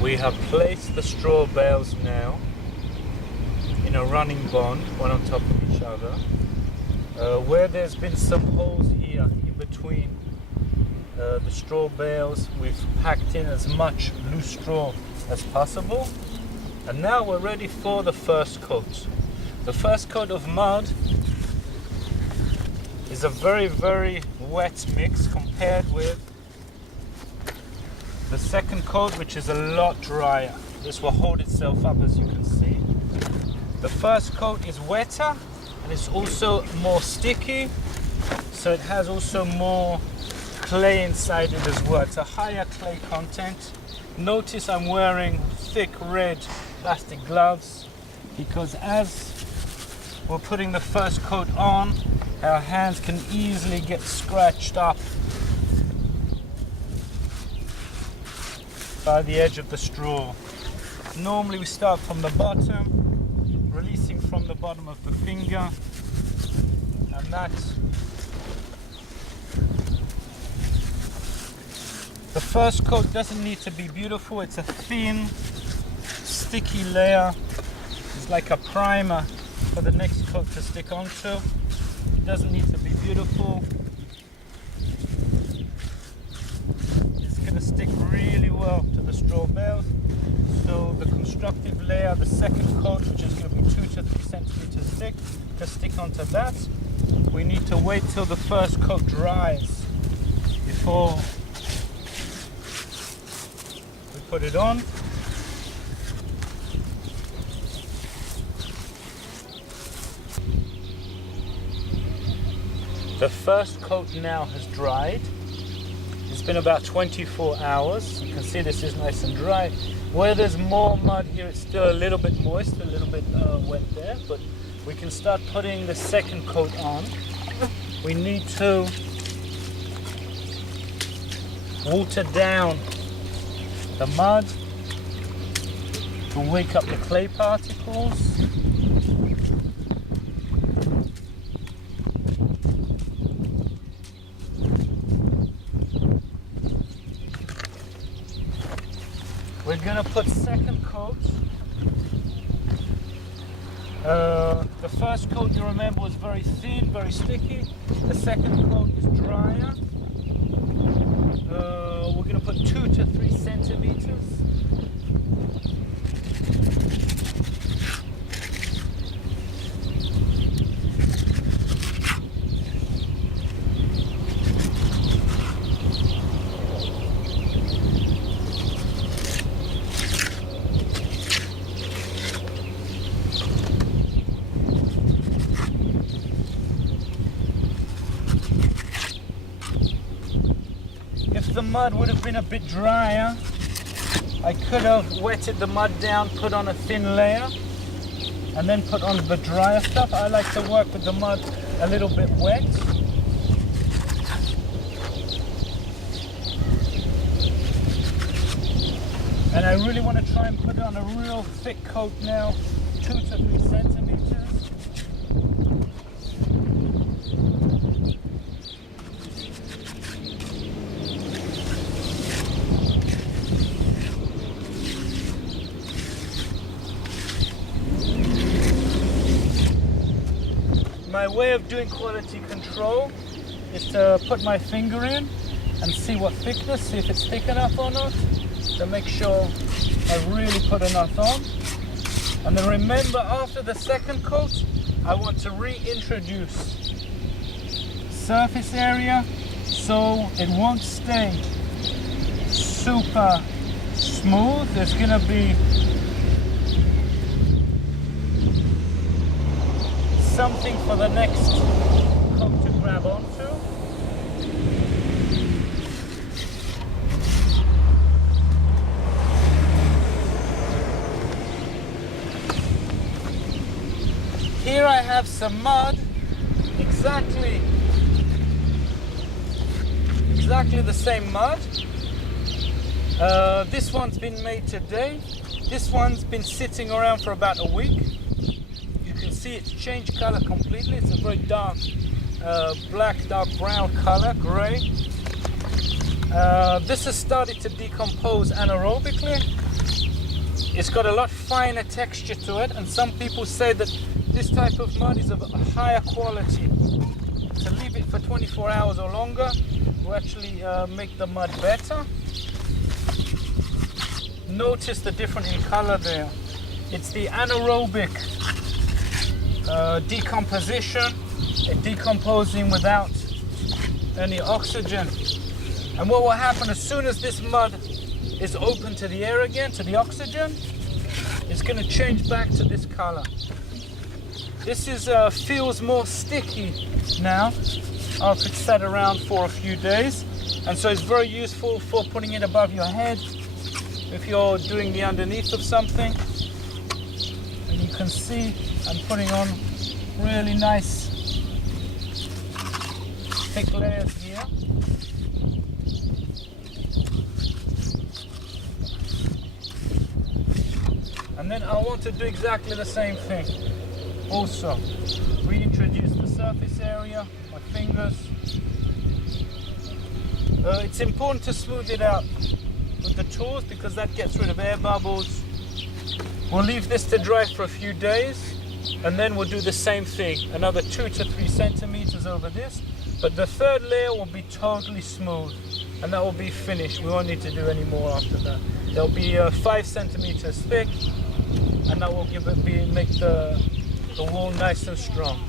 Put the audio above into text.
We have placed the straw bales now in a running bond, one on top of each other. Where there's been some holes here in between the straw bales, we've packed in as much loose straw as possible. And now we're ready for the first coat. The first coat of mud is a very, very wet mix compared with the second coat, which is a lot drier. This will hold itself up, as you can see. The first coat is wetter and it's also more sticky, so it has also more clay inside it as well. It's a higher clay content. Notice I'm wearing thick red plastic gloves because as we're putting the first coat on, our hands can easily get scratched up by the edge of the straw. Normally we start from the bottom, releasing from the bottom of the finger, and that's the first coat. Doesn't need to be beautiful. It's a thin, sticky layer. It's like a primer for the next coat to stick onto. It doesn't need to be beautiful. It's going to stick really well to the straw bales. So the constructive layer, the second coat, which is going to be 2 to 3 centimeters thick, to stick onto that. We need to wait till the first coat dries before we put it on. The first coat now has dried. It's been about 24 hours. You can see this is nice and dry. Where there's more mud here, it's still a little bit moist, a little bit wet there, but we can start putting the second coat on. We need to water down the mud to wake up the clay particles. We're gonna put second coat. The first coat, you remember, was very thin, very sticky. The second coat is drier. We're gonna put 2 to 3 centimeters. If the mud would have been a bit drier, I could have wetted the mud down, put on a thin layer, and then put on the drier stuff. I like to work with the mud a little bit wet. And I really want to try and put on a real thick coat now, 2 to 3 centimeters. My way of doing quality control is to put my finger in and see what thickness, see if it's thick enough or not, to make sure I really put enough on. And then remember, after the second coat, I want to reintroduce surface area so it won't stay super smooth. There's going to be something for the next coat to grab onto. Here I have some mud, exactly the same mud. This one's been made today. This one's been sitting around for about a week. You can see it's changed color completely. It's a very dark black, dark brown color, gray. This has started to decompose anaerobically. it's got a lot finer texture to it, and some people say that this type of mud is of a higher quality. To leave it for 24 hours or longer will actually make the mud better. Notice the difference in color there. It's the anaerobic decomposition, decomposing without any oxygen. And what will happen as soon as this mud is open to the air again, to the oxygen, it's going to change back to this color. This feels more sticky now after it's sat around for a few days, and so it's very useful for putting it above your head if you're doing the underneath of something. And you can see I'm putting on really nice thick layers here. And then I want to do exactly the same thing. Also, reintroduce the surface area, my fingers. It's important to smooth it out with the tools because that gets rid of air bubbles. We'll leave this to dry for a few days, and then we'll do the same thing, another 2 to 3 centimeters over this. But the third layer will be totally smooth, and that will be finished. We won't need to do any more after that. They'll be 5 centimeters thick, and that will make the wool nice and strong.